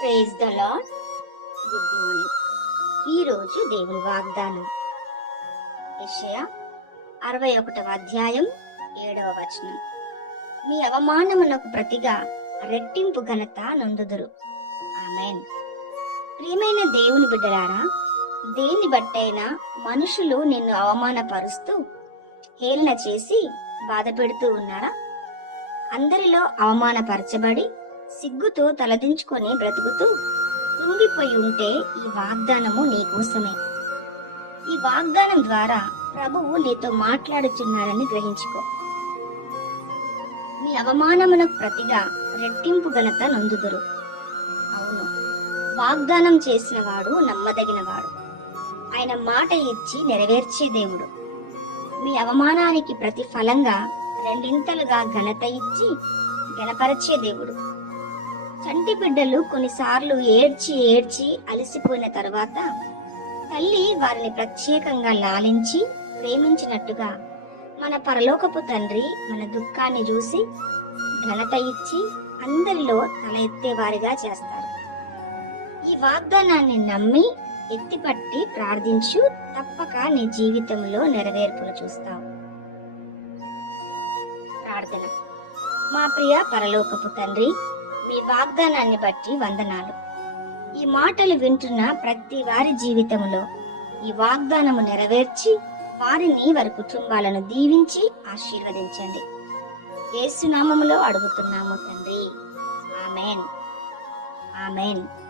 Praise the Lord good morning ఈరోజు దేవుని వాగ్దానం. యెషయా అరవై ఒకటవ అధ్యాయం ఏడవ వచనం. మీ అవమానమునకు ప్రతిగా రెట్టింపు ఘనత నొందుదురు. ఆమెన్. ప్రియమైన దేవుని బిడ్డలారా దేన్ని బట్టైనా మనుషులు నిన్ను అవమానపరుస్తూ హేళన చేసి బాధ పెడుతూ ఉన్నారా? అందరిలో అవమానపరచబడి సిగ్గుతో తలదించుకొని బ్రతుకుతూ కృంగిపోయి ఉంటే ఈ వాగ్దానము నీకోసమే ఈ వాగ్దానం ద్వారా ప్రభువు నీతో మాట్లాడుచున్నాడని గ్రహించుకో. మీ అవమానమునకు ప్రతిగా రెట్టింపు ఘనత నొందుదురు. అవును వాగ్దానం చేసిన వాడు నమ్మదగినవాడు. ఆయన మాట ఇచ్చి నెరవేర్చే దేవుడు. మీ అవమానానికి ప్రతిఫలంగా రెండింతలుగా ఘనత ఇచ్చి గెలపరచే దేవుడు. చంటి బిడ్డలు కొన్నిసార్లు ఏడ్చి ఏడ్చి అలసిపోయిన తర్వాత తల్లి వారిని ప్రత్యేకంగా లాలించి ప్రేమించినట్టుగా మన పరలోకపు తండ్రి మన దుఃఖాన్ని చూసి ఘనత ఇచ్చి అందరిలో తల ఎత్తేవారిగా చేస్తారు. ఈ వాగ్దానాన్ని నమ్మి ఎత్తిపట్టి ప్రార్థించు తప్పక నీ జీవితంలో నెరవేర్పులు చూస్తావు. ప్రార్థన. మా ప్రియ పరలోకపు తండ్రి మీ వాగ్దానాన్ని బట్టి వందనాలు. ఈ మాటలు వింటున్న ప్రతి వారి జీవితంలో ఈ వాగ్దానము నెరవేర్చి వారిని వారి కుటుంబాలను దీవించి ఆశీర్వదించండి. యేసునామములో అడుగుతున్నాము తండ్రి. ఆమెన్. ఆమెన్.